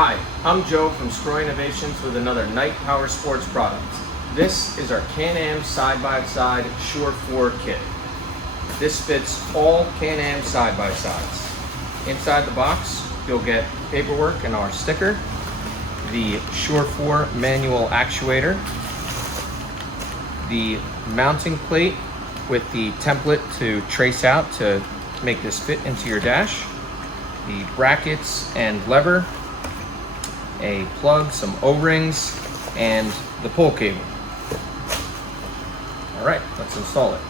Hi, I'm Joe from Screw Innovations with another Night Power Sports product. This is our Can-Am side-by-side Sure 4 kit. This fits all Can-Am side-by-sides. Inside the box, you'll get paperwork and our sticker, the Sure 4 manual actuator, the mounting plate with the template to trace out to make this fit into your dash, the brackets and lever, a plug, some O-rings, and the pull cable. All right, let's install it.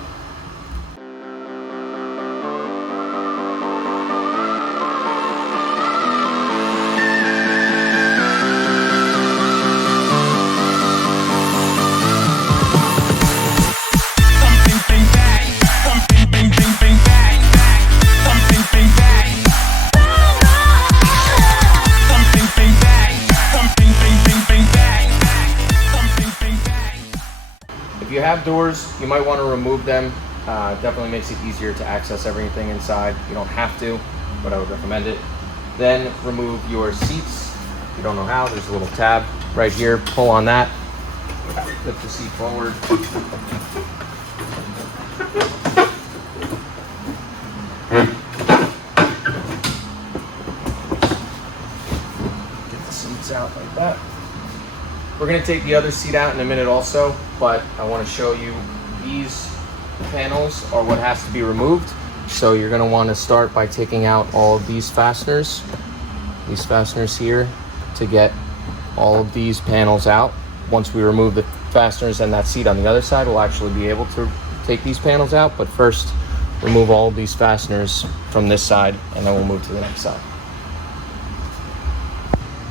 If you have doors, you might want to remove them. Definitely makes it easier to access everything inside. You don't have to, but I would recommend it. Then remove your seats. If you don't know how, there's a little tab right here. Pull on that. Lift the seat forward. Get the seats out like that. We're going to take the other seat out in a minute also, but I want to show you these panels are what has to be removed. So you're going to want to start by taking out all of these fasteners here to get all of these panels out. Once we remove the fasteners and that seat on the other side, we'll actually be able to take these panels out. But first, remove all of these fasteners from this side, and then we'll move to the next side.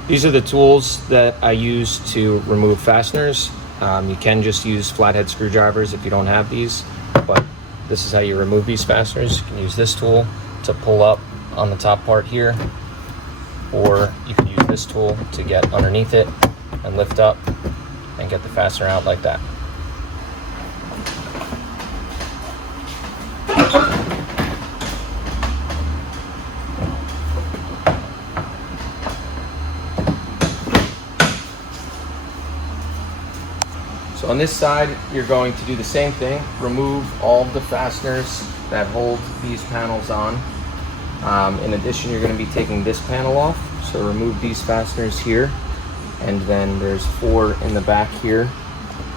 These are the tools that I use to remove fasteners. You can just use flathead screwdrivers if you don't have these, but this is how you remove these fasteners. You can use this tool to pull up on the top part here, or you can use this tool to get underneath it and lift up and get the fastener out like that. So on this side, you're going to do the same thing. Remove all of the fasteners that hold these panels on. In addition, you're going to be taking this panel off. So remove these fasteners here. And then there's 4 in the back here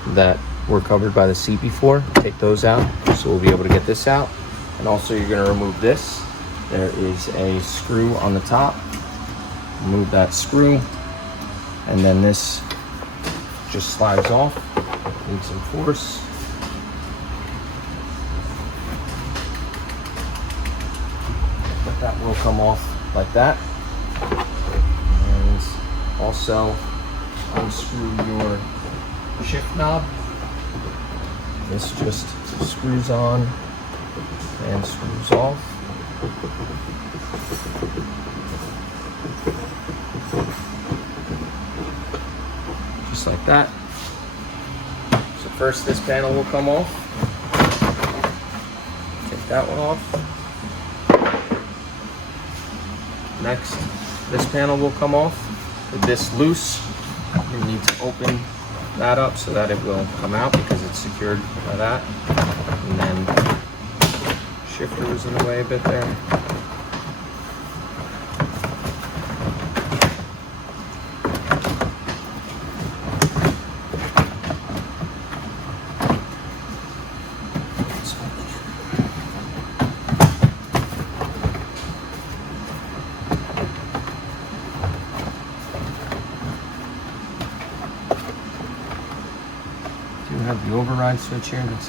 that were covered by the seat before. Take those out. So we'll be able to get this out. And also you're going to remove this. There is a screw on the top. Remove that screw. And then this just slides off. Need some force. But that will come off like that. And also unscrew your shift knob. This just screws on and screws off. Just like that. First, this panel will come off. Take that one off. Next, this panel will come off. With this loose, you need to open that up so that it will come out because it's secured by that. And then shifter was in the way a bit there. Have the override switch here that's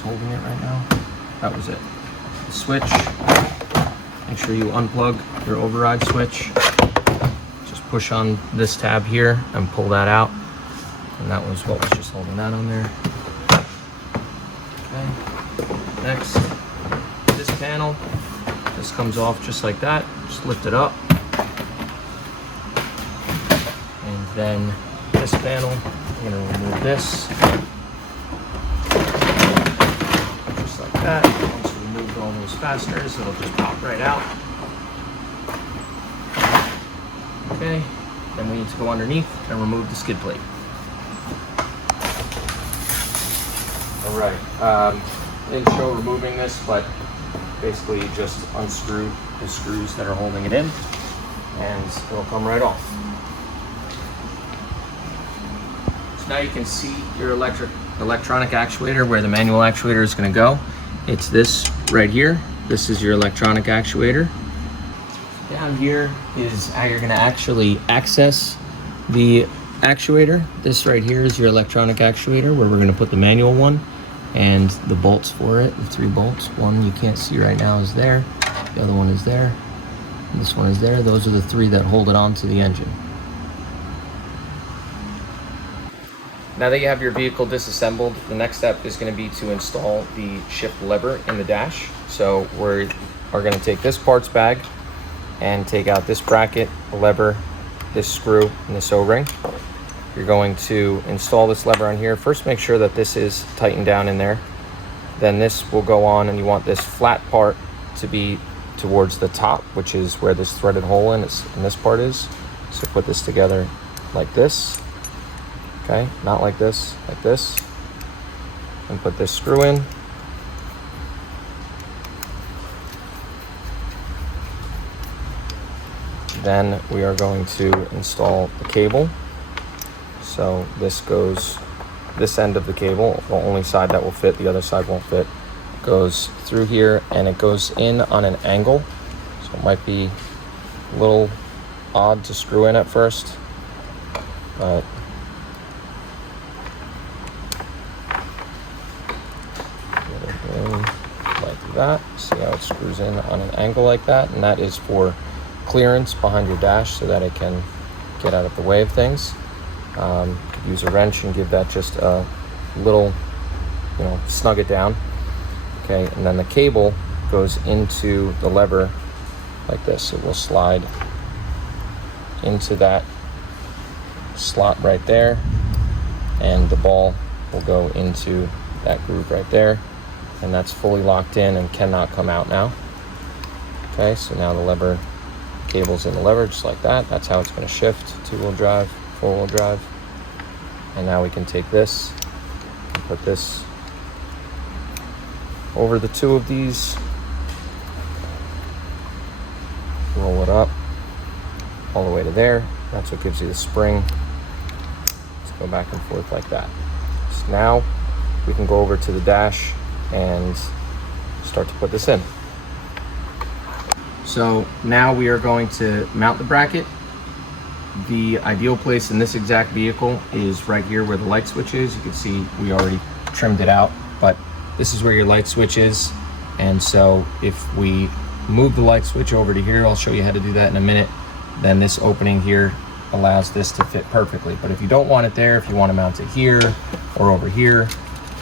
holding it right now. That was it. The switch. Make sure you unplug your override switch. Just push on this tab here and pull that out. And that was what was just holding that on there. Okay. Next, this panel. This comes off just like that. Just lift it up. And then this panel, I'm going to remove this. That. Once we removed all those fasteners, it'll just pop right out. Okay, Then we need to go underneath and remove the skid plate. All right, I didn't show removing this, but basically you just unscrew the screws that are holding it in and it'll come right off. So now you can see your electronic actuator, where the manual actuator is going to go. It's this right here. This is your electronic actuator. Down here is how you're going to actually access the actuator. This right here is your electronic actuator, where we're going to put the manual one and the bolts for it. The 3 bolts. One you can't see right now is there. The other one is there. And this one is there. Those are the 3 that hold it onto the engine. Now that you have your vehicle disassembled, the next step is going to be to install the shift lever in the dash. So we are going to take this parts bag and take out this bracket, the lever, this screw, and this O-ring. You're going to install this lever on here. First, make sure that this is tightened down in there. Then this will go on, and you want this flat part to be towards the top, which is where this threaded hole in this part is. So put this together like this. Okay, not like this, like this. And put this screw in. Then we are going to install the cable. So this goes, this end of the cable, the only side that will fit, the other side won't fit, goes through here, and it goes in on an angle. So it might be a little odd to screw in at first, but like that. See how it screws in on an angle like that, and that is for clearance behind your dash so that it can get out of the way of things. You could use a wrench and give that just a little, snug it down. Okay, and then the cable goes into the lever like this. It will slide into that slot right there, and the ball will go into that groove right there, and that's fully locked in and cannot come out now. Okay, so now the lever, cable's in the lever just like that. That's how it's going to shift. 2-wheel drive, 4-wheel drive. And now we can take this and put this over the 2 of these, roll it up all the way to there. That's what gives you the spring. Let's go back and forth like that. So now we can go over to the dash and start to put this in. So now we are going to mount the bracket. The ideal place in this exact vehicle is right here where the light switch is. You can see we already trimmed it out, but this is where your light switch is. And so if we move the light switch over to here, I'll show you how to do that in a minute, then this opening here allows this to fit perfectly. But if you don't want it there, if you want to mount it here or over here,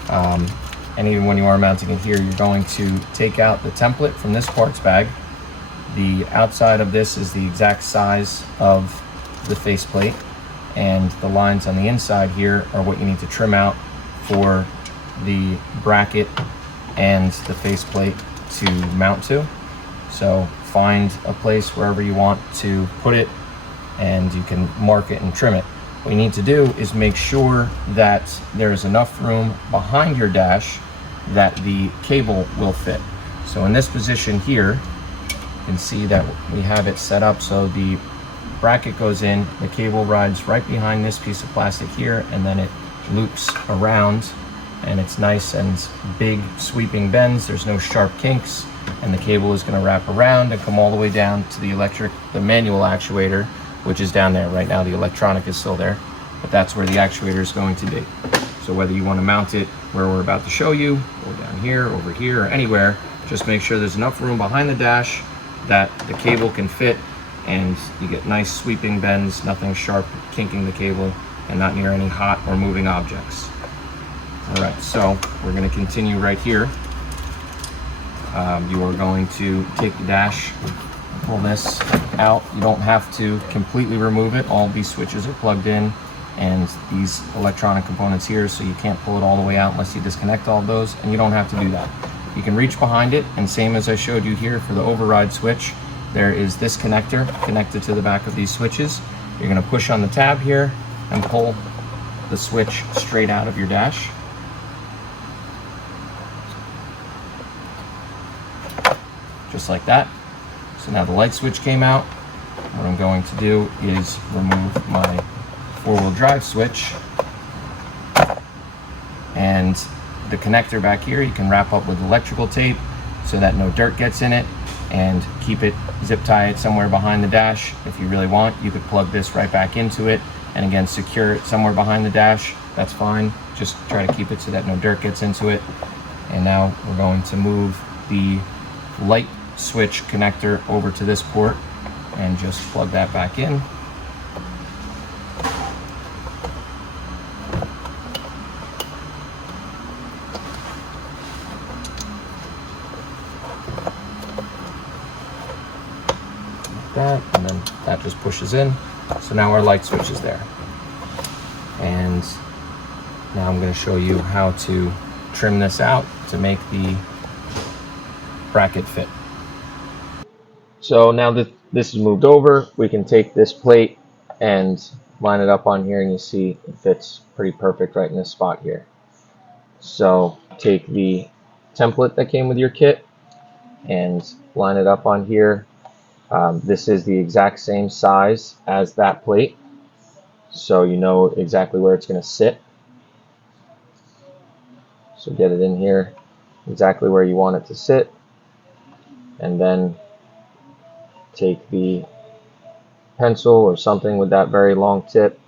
and even when you are mounting it here, you're going to take out the template from this parts bag. The outside of this is the exact size of the faceplate, and the lines on the inside here are what you need to trim out for the bracket and the faceplate to mount to. So find a place wherever you want to put it, and you can mark it and trim it. What you need to do is make sure that there is enough room behind your dash that the cable will fit. So in this position here, you can see that we have it set up so the bracket goes in, the cable rides right behind this piece of plastic here, and then it loops around, and it's nice and big sweeping bends. There's no sharp kinks, and the cable is going to wrap around and come all the way down to the manual actuator, which is down there. Right now the electronic is still there, but that's where the actuator is going to be. So whether you want to mount it where we're about to show you, or down here, over here, or anywhere, just make sure there's enough room behind the dash that the cable can fit, and you get nice sweeping bends, nothing sharp kinking the cable, and not near any hot or moving objects. All right, so we're going to continue right here. You are going to take the dash, pull this out. You don't have to completely remove it. All these switches are plugged in, and these electronic components here, so you can't pull it all the way out unless you disconnect all of those, and you don't have to do that. You can reach behind it, and same as I showed you here for the override switch, there is this connector connected to the back of these switches. You're going to push on the tab here and pull the switch straight out of your dash. Just like that. So now the light switch came out. What I'm going to do is remove my four-wheel drive switch, and the connector back here you can wrap up with electrical tape so that no dirt gets in it, and keep it, zip tie it somewhere behind the dash. If you really want, you could plug this right back into it and again secure it somewhere behind the dash. That's fine. Just try to keep it so that no dirt gets into it. And now we're going to move the light switch connector over to this port and just plug that back in. Like that, and then that just pushes in. So now our light switch is there. And now I'm going to show you how to trim this out to make the bracket fit. So now that this is moved over, we can take this plate and line it up on here, and you see it fits pretty perfect right in this spot here. So take the template that came with your kit and line it up on here. This is the exact same size as that plate, so you know exactly where it's going to sit. So get it in here exactly where you want it to sit, and then take the pencil or something with that very long tip,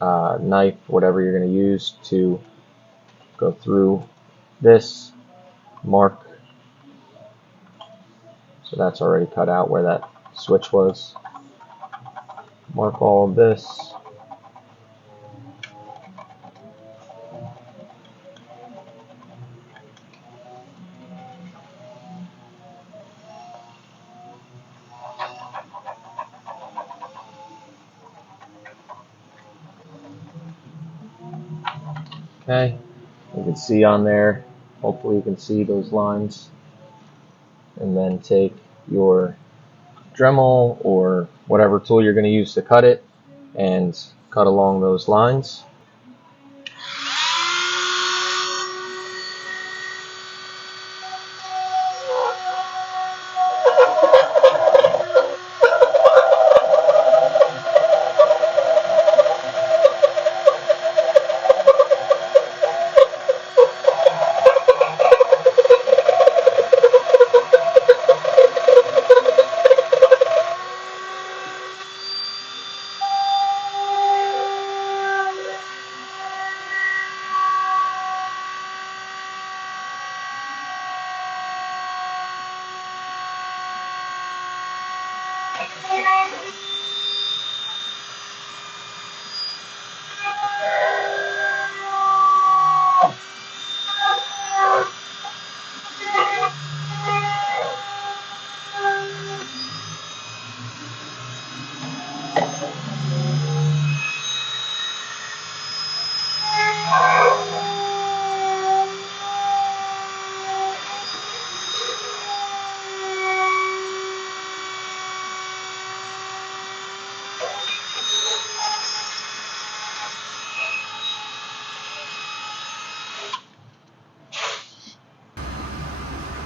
knife, whatever you're going to use, to go through this, mark. So that's already cut out where that switch was. Mark all of this. Okay, you can see on there, hopefully you can see those lines, and then take your Dremel or whatever tool you're going to use to cut it and cut along those lines.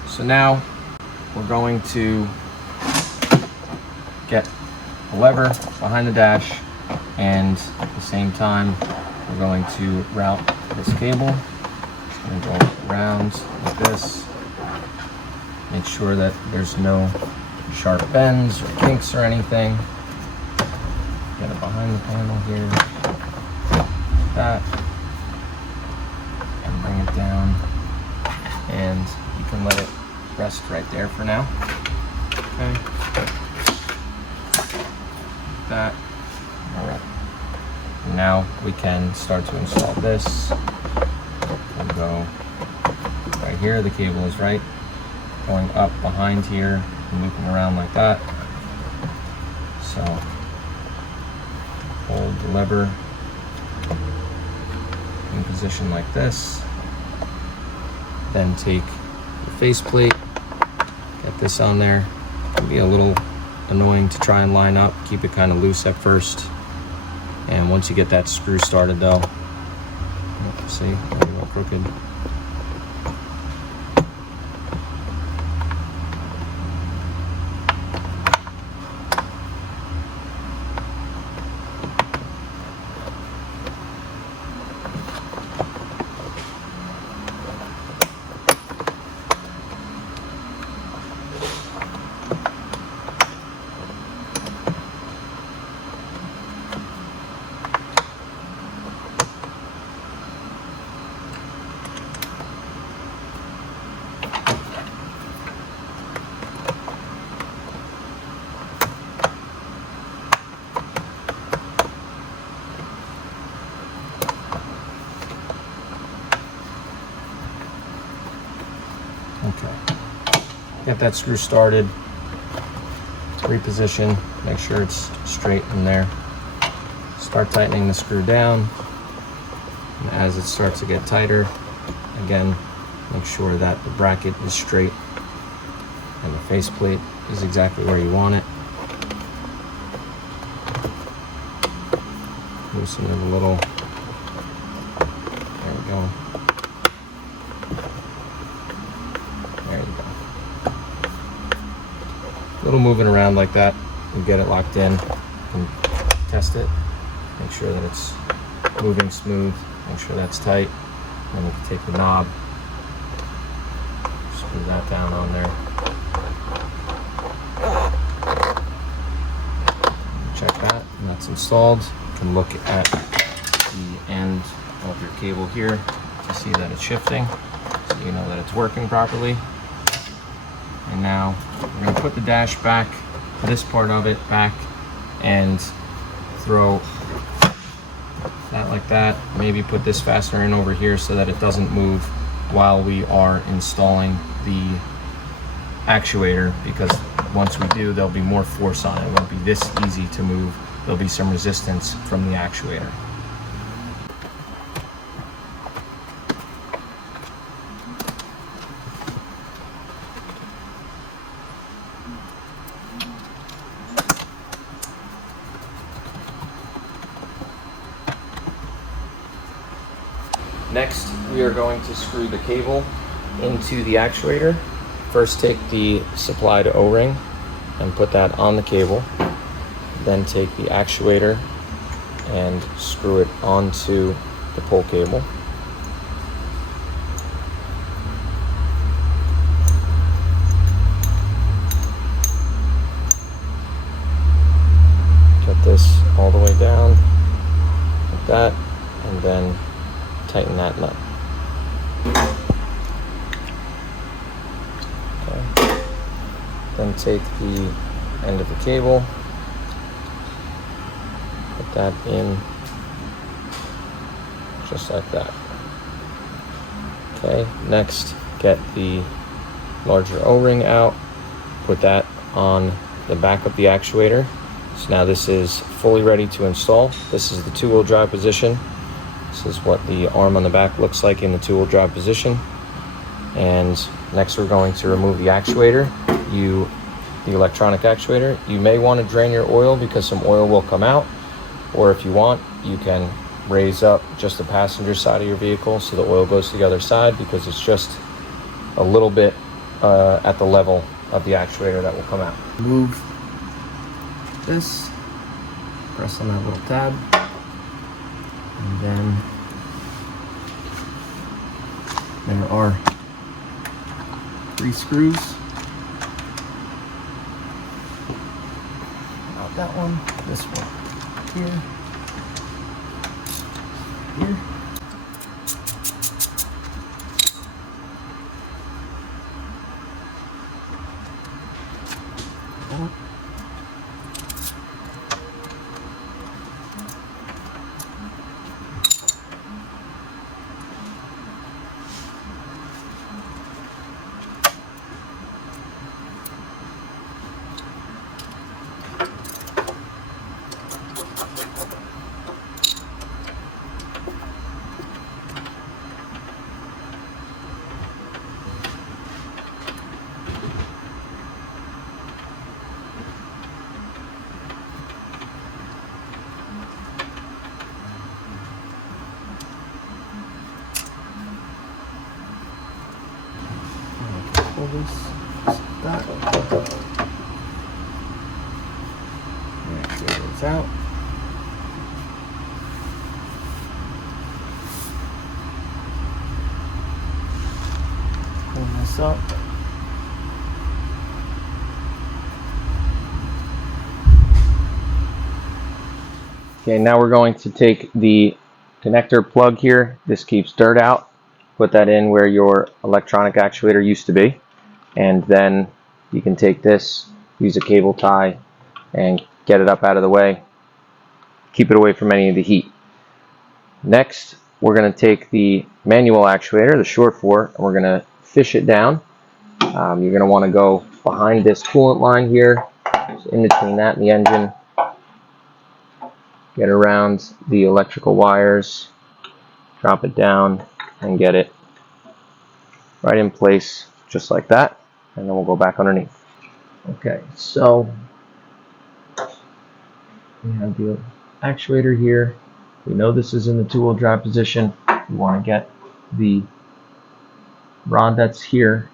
So now we're going to get a lever behind the dash, and at the same time we're going to route this cable. It's going to go around like this. Make sure that there's no sharp bends or kinks or anything. Get it behind the panel here, like that, and bring it down, and you can let it rest right there for now. Okay, like that. All right. Now we can start to install this. We'll go right here. The cable is right, going up behind here and looping around like that. So hold the lever in position like this. Then take the faceplate, get this on there. It can be a little annoying to try and line up. Keep it kind of loose at first, And once you get that screw started though, see, a little crooked. Okay, get that screw started, reposition, make sure it's straight in there. Start tightening the screw down, and as it starts to get tighter, again, make sure that the bracket is straight and the faceplate is exactly where you want it. Loosen it a little. There we go. There you go. A little moving around like that, you get it locked in, and test it. Make sure that it's moving smooth. Make sure that's tight. Then we can take the knob, screw that down on there. Check that, and that's installed. You can look at the end of your cable here to see that it's shifting, so you know that it's working properly. And now we're going to put the dash back, this part of it back, and throw that like that. Maybe put this fastener in over here so that it doesn't move while we are installing the actuator, because once we do, there'll be more force on it. It won't be this easy to move. There'll be some resistance from the actuator. Next, we are going to screw the cable into the actuator. First, take the supplied O-ring and put that on the cable. Then take the actuator and screw it onto the pull cable. Get this all the way down like that, and then tighten that nut. Okay. Then take the end of the cable, put that in just like that. Okay, next get the larger O-ring out, put that on the back of the actuator. So now this is fully ready to install. This is the two-wheel drive position. This is what the arm on the back looks like in the two-wheel drive position. And next we're going to remove the actuator, the electronic actuator. You may want to drain your oil because some oil will come out, or if you want, you can raise up just the passenger side of your vehicle so the oil goes to the other side, because it's just a little bit at the level of the actuator that will come out. Move this, press on that little tab, and then there are 3 screws. Not that one, this one, here, here. release that. Alright, get this out. Pull this up. Okay, now we're going to take the connector plug here. This keeps dirt out. Put that in where your electronic actuator used to be. And then you can take this, use a cable tie, and get it up out of the way. Keep it away from any of the heat. Next, we're going to take the manual actuator, the short 4, and we're going to fish it down. You're going to want to go behind this coolant line here, so in between that and the engine. Get around the electrical wires, drop it down, and get it right in place, just like that. And then we'll go back underneath. Okay, so we have the actuator here. We know this is in the 2-wheel drive position. We want to get the rod that's here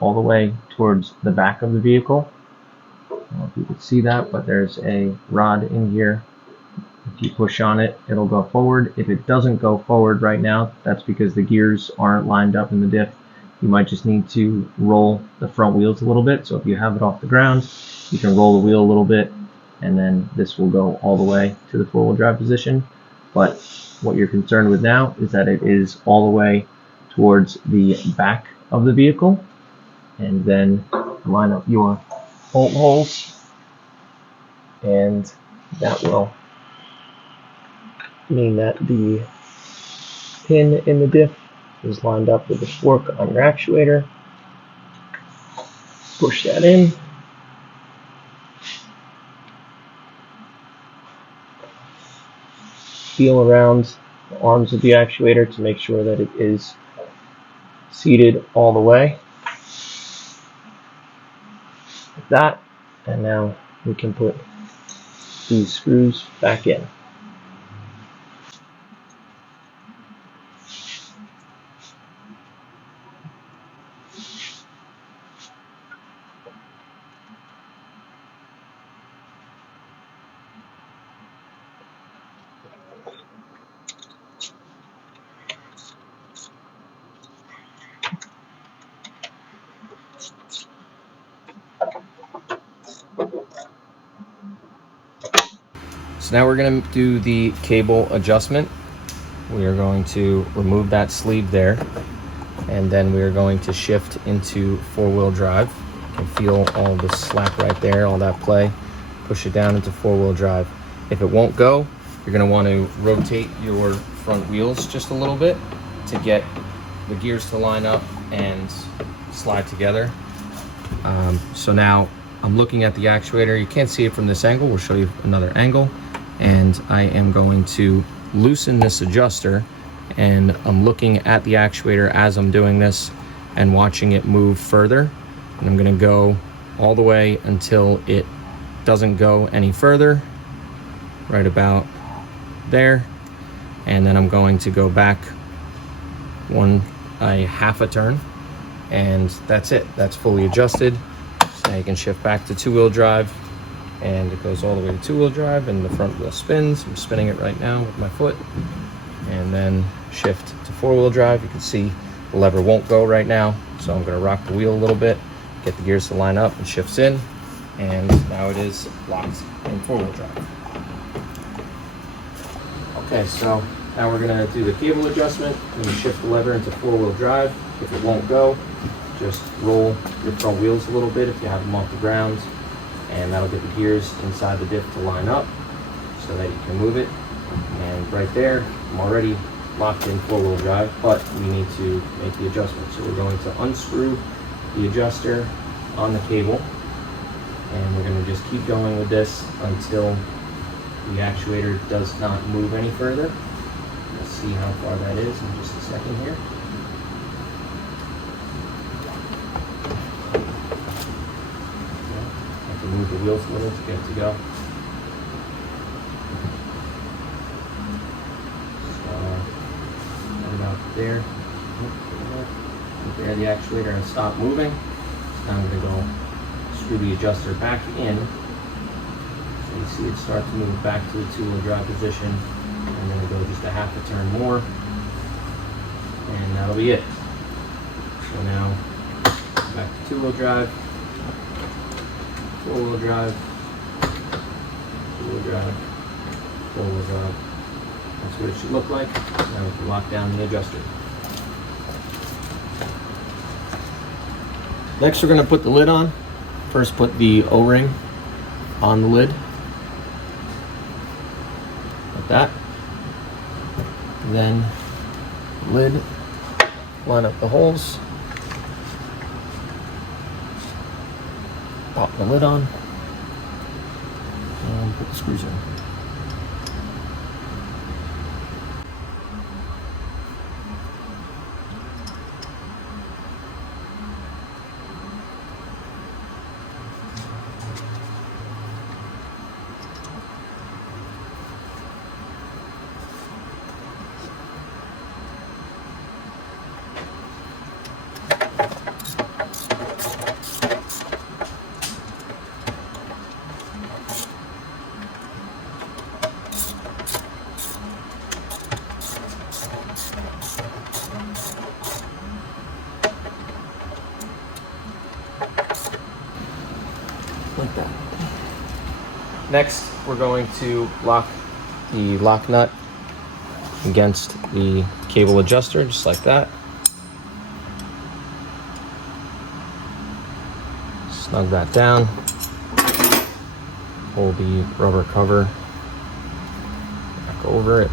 all the way towards the back of the vehicle. I don't know if you can see that, but there's a rod in here. If you push on it, it'll go forward. If it doesn't go forward right now, that's because the gears aren't lined up in the diff. You might just need to roll the front wheels a little bit. So if you have it off the ground, you can roll the wheel a little bit, and then this will go all the way to the 4-wheel drive position. But what you're concerned with now is that it is all the way towards the back of the vehicle. And then line up your bolt holes, and that will mean that the pin in the diff is lined up with the fork on your actuator. Push that in. Feel around the arms of the actuator to make sure that it is seated all the way. Like that. And now we can put these screws back in. So now we're going to do the cable adjustment. We are going to remove that sleeve there, and then we are going to shift into 4-wheel drive. You can feel all the slack right there, all that play. Push it down into 4-wheel drive. If it won't go, you're going to want to rotate your front wheels just a little bit to get the gears to line up and slide together. So now I'm looking at the actuator. You can't see it from this angle. We'll show you another angle. And I am going to loosen this adjuster, and I'm looking at the actuator as I'm doing this and watching it move further. And I'm going to go all the way until it doesn't go any further, right about there. And then I'm going to go back a half a turn, and that's it. That's fully adjusted. So now you can shift back to 2-wheel drive, and it goes all the way to 2-wheel drive, and the front wheel spins. I'm spinning it right now with my foot. And then shift to 4-wheel drive. You can see the lever won't go right now, so I'm going to rock the wheel a little bit, get the gears to line up, and shifts in. And now it is locked in 4-wheel drive. Okay, so now we're going to do the cable adjustment. I'm going to shift the lever into 4-wheel drive. If it won't go, just roll your front wheels a little bit if you have them off the ground, and that'll get the gears inside the diff to line up so that you can move it. And right there, I'm already locked in 4-wheel drive, but we need to make the adjustment. So we're going to unscrew the adjuster on the cable, and we're going to just keep going with this until the actuator does not move any further. Let's see how far that is in just a second here. Move the wheels a little to get it to go. So, about there. There, the actuator and stop moving. Now I'm going to go screw the adjuster back in. So you see it start to move back to the two-wheel drive position. I'm going to go just a half a turn more. And that'll be it. So now back to two-wheel drive, four-wheel drive, two-wheel drive, four-wheel drive. That's what it should look like. Now we can lock down the adjuster. Next, we're going to put the lid on. First, put the O-ring on the lid, like that. Then, lid, line up the holes, pop the lid on, and put the screws in. Like that. Next, we're going to lock the lock nut against the cable adjuster, just like that. Snug that down. Pull the rubber cover back over it,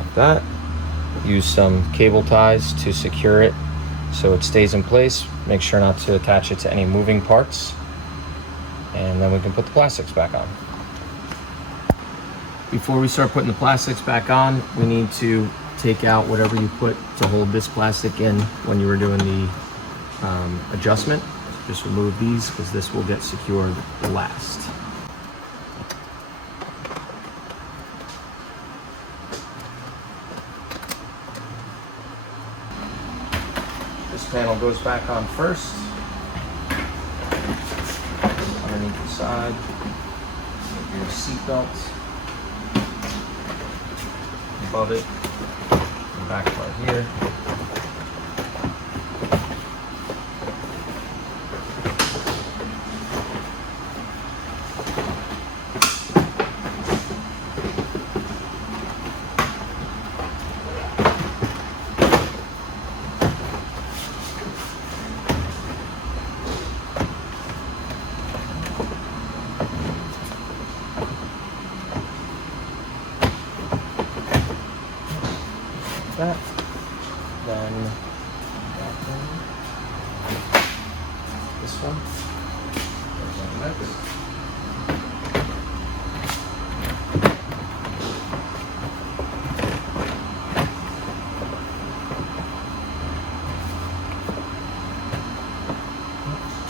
like that. Use some cable ties to secure it so it stays in place. Make sure not to attach it to any moving parts. And then we can put the plastics back on. Before we start putting the plastics back on, we need to take out whatever you put to hold this plastic in when you were doing the adjustment. Just remove these because this will get secured last. This panel goes back on first. Underneath the side, your seat belt. Above it, the back part here. That, then that one, this one, goes on next.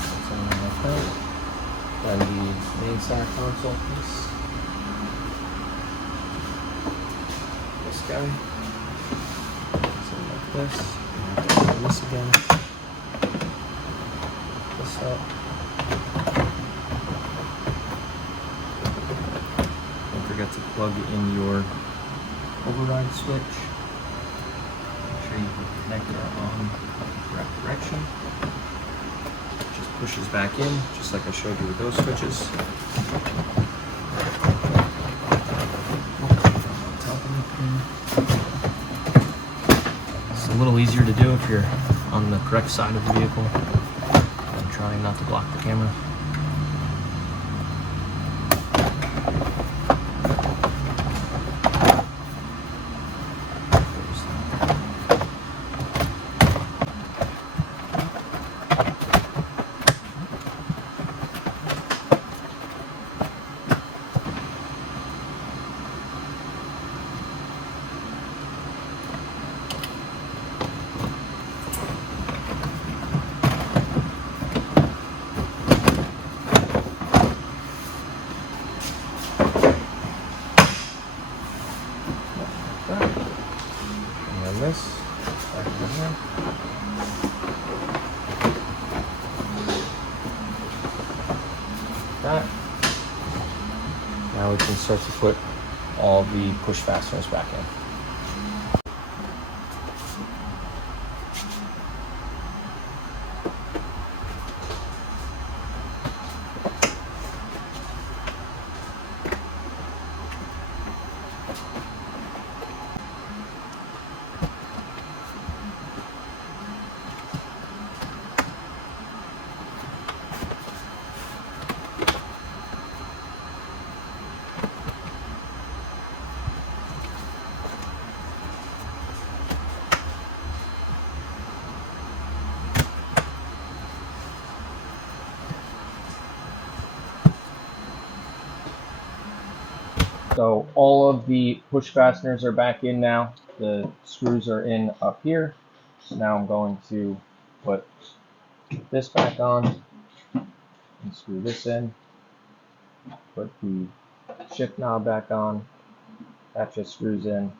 That's on like that. Then the main center console piece. This guy. This, and this again, this up. Don't forget to plug in your override switch. Make sure you put the connector on the correct direction. It just pushes back in, just like I showed you with those switches. On top of the pin. A little easier to do if you're on the correct side of the vehicle. I'm trying not to block the camera. Now we can start to put all the push fasteners back in. So all of the push fasteners are back in now. The screws are in up here. So now I'm going to put this back on and screw this in. Put the shift knob back on. That just screws in.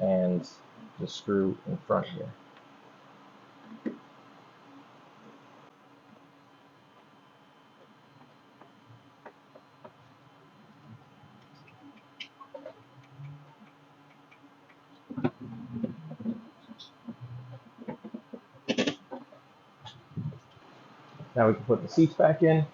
And the screw in front here. Now we can put the seats back in.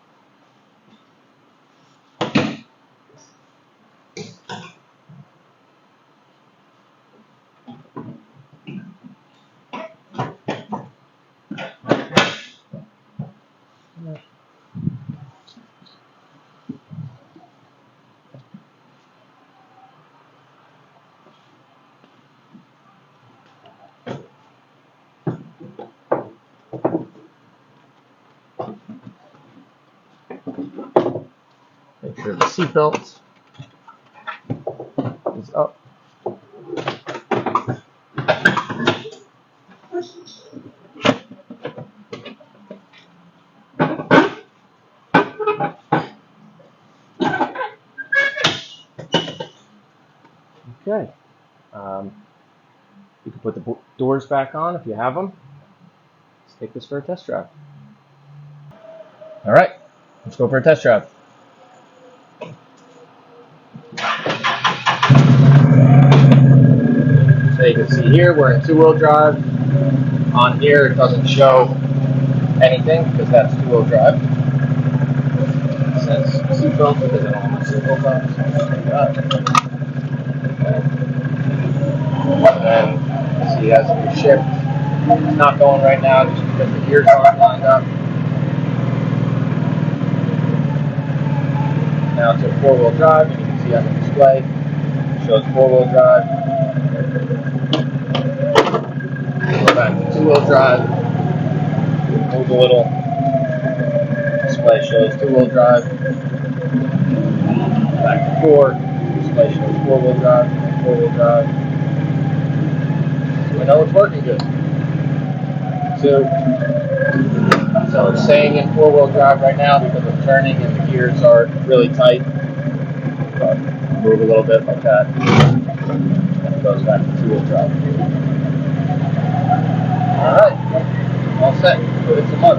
Make sure the seatbelt is up. Okay. You can put the doors back on if you have them. Let's take this for a test drive. All right, let's go for a test drive. So you can see here we're in two-wheel drive. On here it doesn't show anything because that's two-wheel drive. It says seatbelt because I don't have my seatbelt on. So and then see it has a new shift. It's not going right now just because the gears aren't lined up. Now it's a four-wheel drive, and you can see on the display it shows four-wheel drive. Go back to two-wheel drive. Move a little. Display shows two-wheel drive. Back to four. Display shows four-wheel drive. Four-wheel drive. I know it's working good. So it's staying in four-wheel drive right now because I'm turning and the gears are really tight. But move a little bit like that, and it goes back to two-wheel drive. All right, all set. Put it to mud.